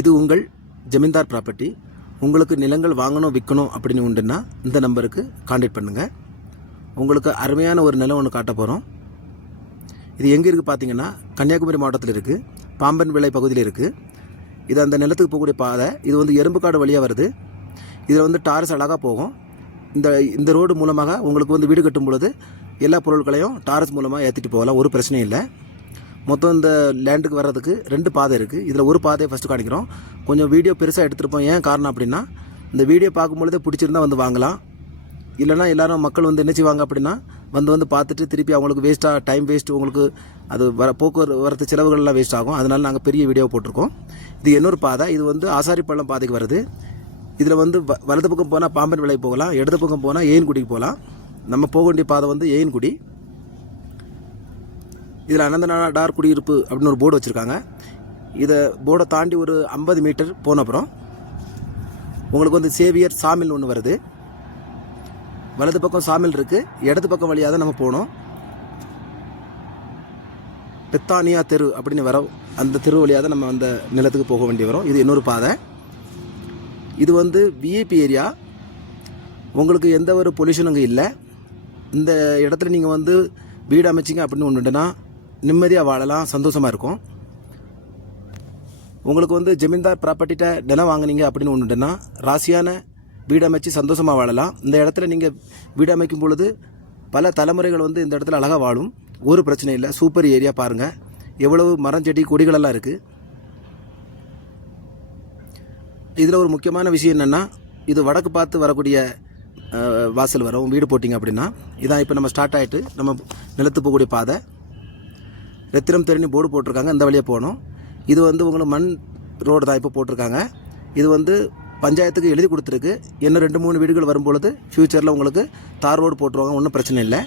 இது உங்கள் ஜமீன்தார் ப்ராப்பர்ட்டி. உங்களுக்கு நிலங்கள் வாங்கணும் விற்கணும் அப்படின்னு உண்டுன்னா இந்த நம்பருக்கு கான்டாக்ட் பண்ணுங்கள். உங்களுக்கு அருமையான ஒரு நிலம் ஒன்று காட்ட போகிறோம். இது எங்கே இருக்குது பார்த்தீங்கன்னா கன்னியாகுமரி மாவட்டத்தில் இருக்குது, பாம்பன் விளை பகுதியில் இருக்குது. இது அந்த நிலத்துக்கு போகக்கூடிய பாதை. இது வந்து எறும்புக்காடு வழியாக வருது. இதில் வந்து டாரஸ் அழகாக போகும். இந்த ரோடு மூலமாக உங்களுக்கு வந்து வீடு கட்டும் பொழுது எல்லா பொருட்களையும் டாரஸ் மூலமாக ஏற்றிட்டு போகலாம், ஒரு பிரச்சனையும் இல்லை. மொத்தம் இந்த லேண்டுக்கு வர்றதுக்கு 2 பாதை இருக்குது. இதில் ஒரு பாதையை ஃபஸ்ட்டு காணிக்கிறோம். கொஞ்சம் வீடியோ பெருசாக எடுத்துருப்போம். ஏன் காரணம் அப்படின்னா, இந்த வீடியோ பார்க்கும்பொழுதே பிடிச்சிருந்தா வந்து வாங்கலாம். இல்லைனா எல்லோரும் மக்கள் வந்து என்ன செய்வாங்க அப்படின்னா வந்து பார்த்துட்டு திருப்பி அவங்களுக்கு வேஸ்ட்டாக டைம் வேஸ்ட்டு, உங்களுக்கு அது போக்குவரத்து செலவுகள்லாம் வேஸ்ட் ஆகும். அதனால் நாங்கள் பெரிய வீடியோ போட்டிருக்கோம். இது இன்னொரு பாதை. இது வந்து ஆசாரிப்பள்ளம் பாதைக்கு வருது. இதில் வந்து வலது பக்கம் போனால் பாம்பன் விளை போகலாம், இடது பக்கம் போனால் ஏயின்குடிக்கு போகலாம். நம்ம போக வேண்டிய பாதை வந்து ஏயின்குடி. இதில் அனந்தநாடார் குடியிருப்பு அப்படின்னு ஒரு போர்டு வச்சுருக்காங்க. இதை போர்டை தாண்டி ஒரு 50 மீட்டர் போன அப்புறம் உங்களுக்கு வந்து சேவியர் சாமில் ஒன்று வருது. வலது பக்கம் சாமில் இருக்குது, இடது பக்கம் வழியாக தான் நம்ம போகணும். பெத்தானியா தெரு அப்படின்னு வரோம். அந்த தெரு வழியாக தான் நம்ம அந்த நிலத்துக்கு போக வேண்டி வரும். இது இன்னொரு பாதை. இது வந்து விஐபி ஏரியா. உங்களுக்கு எந்த ஒரு பொல்யூஷனுங்க இல்லை. இந்த இடத்துல நீங்கள் வந்து வீடு அமைச்சிங்க அப்படின்னு ஒன்றுனா நிம்மதியாக வாழலாம், சந்தோஷமாக இருக்கும். உங்களுக்கு வந்து ஜமீன்தார் ப்ராப்பர்ட்டிகிட்ட நிலம் வாங்கினீங்க அப்படின்னு ஒன்றுனா ராசியான வீடு அமைச்சு சந்தோஷமாக வாழலாம். இந்த இடத்துல நீங்கள் வீடு அமைக்கும் பொழுது பல தலைமுறைகள் வந்து இந்த இடத்துல அழகாக வாழும், ஒரு பிரச்சனை இல்லை. சூப்பர் ஏரியா பாருங்கள், எவ்வளவு மரம் செடி கொடிகளெல்லாம் இருக்குது. இதில் ஒரு முக்கியமான விஷயம் என்னென்னா, இது வடக்கு பார்த்து வரக்கூடிய வாசல் வரும். வீடு போட்டிங்க அப்படின்னா இதான் இப்போ நம்ம ஸ்டார்ட் ஆகிட்டு நம்ம நிலத்து போகக்கூடிய பாதை. ரத்தினம் தெரிஞ்சு போர்டு போட்டிருக்காங்க, இந்த வழியாக போகணும். இது வந்து உங்களுக்கு மண் ரோடு தான் இப்போ போட்டிருக்காங்க. இது வந்து பஞ்சாயத்துக்கு எழுதி கொடுத்துருக்கு. இன்னும் 2-3 வீடுகள் வரும்பொழுது ஃப்யூச்சரில் உங்களுக்கு தார் ரோடு போட்டுருவாங்க, ஒன்றும் பிரச்சனை இல்லை.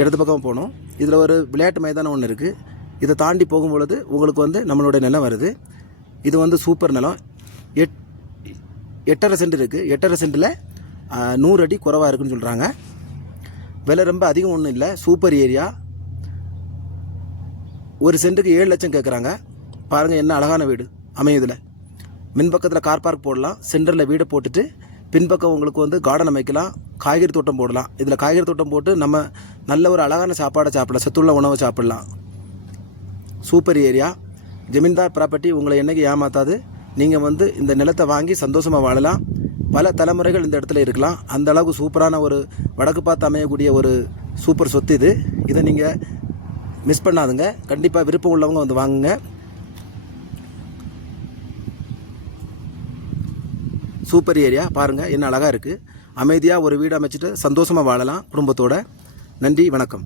இடது பக்கம் போகணும். இதில் ஒரு விளையாட்டு மைதானம் ஒன்று இருக்குது. இதை தாண்டி போகும்பொழுது உங்களுக்கு வந்து நம்மளுடைய நிலம் வருது. இது வந்து சூப்பர் நிலம். 8.5 சென்ட் இருக்குது. 8.5 சென்ட்டில் 100 அடி குறைவாக இருக்குன்னு சொல்கிறாங்க. விலை ரொம்ப அதிகம் ஒன்றும் இல்லை. Super area. ஒரு சென்ட்டுக்கு 7 லட்சம் கேட்குறாங்க. பாருங்கள் என்ன அழகான வீடு அமையுதில். மின்பக்கத்தில் கார் பார்க் போடலாம், சென்டரில் வீடை போட்டுட்டு பின்பக்கம் உங்களுக்கு வந்து கார்டன் அமைக்கலாம், காய்கறி தோட்டம் போடலாம். இதில் காய்கறி தோட்டம் போட்டு நம்ம நல்ல ஒரு அழகான சாப்பாடை சாப்பிடலாம், சத்துள்ள உணவை சாப்பிடலாம். Super area. ஜமீன்தார் ப்ராப்பர்ட்டி உங்களை என்றைக்கு ஏமாத்தாது. நீங்கள் வந்து இந்த நிலத்தை வாங்கி சந்தோஷமாக வாழலாம், பல தலைமுறைகள் இந்த இடத்துல இருக்கலாம். அந்த அளவுக்கு சூப்பரான ஒரு வடக்கு பார்த்து அமையக்கூடிய ஒரு சூப்பர் சொத்து இது. இதை நீங்கள் மிஸ் பண்ணாதுங்க. கண்டிப்பாக விருப்பம் உள்ளவங்க வந்து வாங்குங்க. சூப்பர் ஏரியா பாருங்கள், என்ன அழகாக இருக்குது. அமைதியாக ஒரு வீடு அமைச்சிட்டு சந்தோஷமாக வாழலாம் குடும்பத்தோடு. நன்றி, வணக்கம்.